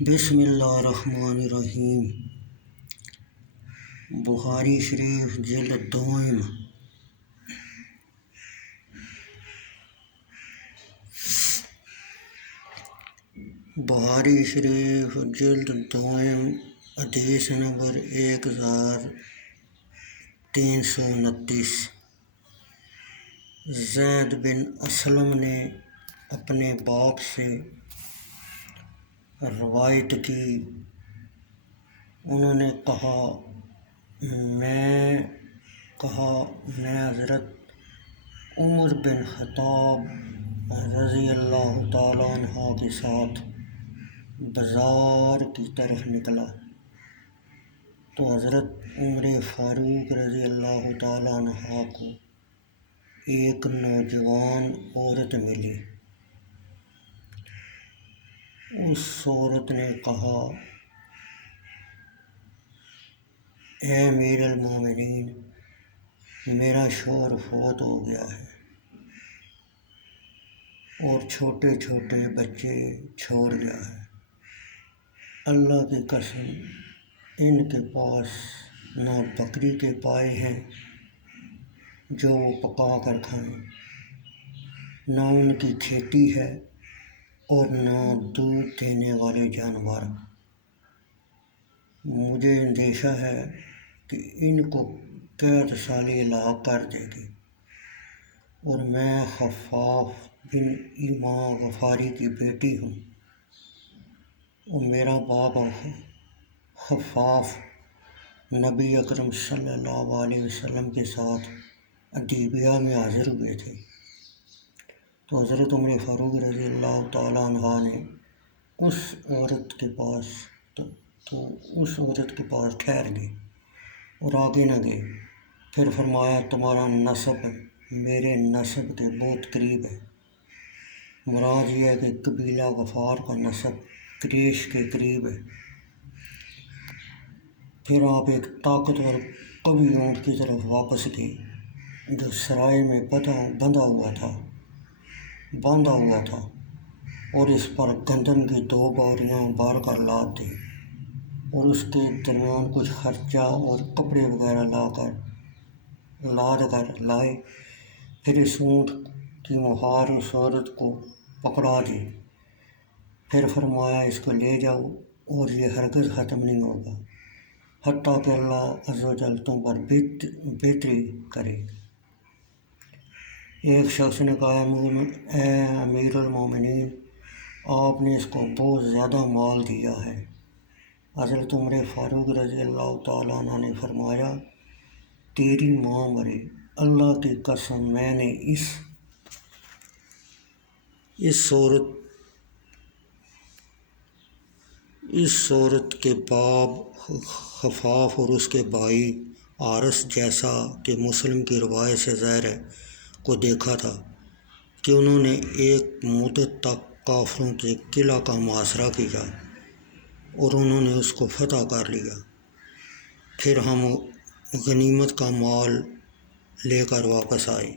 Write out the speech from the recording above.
بسم اللہ الرحمن الرحیم۔ بخاری شریف جلد دوم۔ بخاری شریف جلد دوم، حدیث نمبر 1329۔ زید بن اسلم نے اپنے باپ سے روایت کی، انہوں نے کہا میں حضرت عمر بن خطاب رضی اللہ تعالیٰ عنہ کے ساتھ بازار کی طرف نکلا تو حضرت عمر فاروق رضی اللہ تعالیٰ عنہ کو ایک نوجوان عورت ملی۔ اس عورت نے کہا اے امیر المومنین، میرا شوہر فوت ہو گیا ہے اور چھوٹے چھوٹے بچے چھوڑ گیا ہے۔ اللہ کی قسم ان کے پاس نہ بکری کے پائے ہیں جو وہ پکا کر کھائیں، نہ ان کی کھیتی ہے اور نہ دودھ دینے والے جانور۔ مجھے اندیشہ ہے کہ ان کو قحط سالی لاحق کر دے گی، اور میں خفاف بن ایمان غفاری کی بیٹی ہوں، اور میرا باپ خفاف نبی اکرم صلی اللہ علیہ وسلم کے ساتھ حدیبیہ میں حاضر ہوئے تھے۔ تو حضرت عمر فاروق رضی اللہ تعالیٰ عنہ نے اس عورت کے پاس ٹھہر گئے اور آگے نہ گئے۔ پھر فرمایا تمہارا نسب میرے نسب کے بہت قریب ہے۔ مراد یہ ہے کہ قبیلہ غفار کا نسب قریش کے قریب ہے۔ پھر آپ ایک طاقتور قوی اونٹ کی طرف واپس گئے جو سرائے میں باندھا ہوا تھا اور اس پر گندم کی 2 بوریاں بھر کر لاد دی، اور اس کے درمیان کچھ خرچہ اور کپڑے وغیرہ لاد کر لائے۔ پھر اس اونٹ کی مہار اس عورت کو پکڑا دی، پھر فرمایا اس کو لے جاؤ اور یہ ہرگز ختم نہیں ہوگا حتیٰ کہ اللہ عز و جل تم پر بہتری کرے۔ ایک شخص نے کہا اے امیر المومنین، آپ نے اس کو بہت زیادہ مال دیا ہے۔ حضرت عمر فاروق رضی اللہ تعالیٰ عنہ نے فرمایا تیری ماں مرے، اللہ کی قسم میں نے اس عورت کے باپ خفاف اور اس کے بھائی حارث، جیسا کہ مسلم کی روایت سے ظاہر ہے، کو دیکھا تھا کہ انہوں نے ایک مدت تک کافروں کے قلعہ کا محاصرہ کیا اور انہوں نے اس کو فتح کر لیا۔ پھر ہم غنیمت کا مال لے کر واپس آئے۔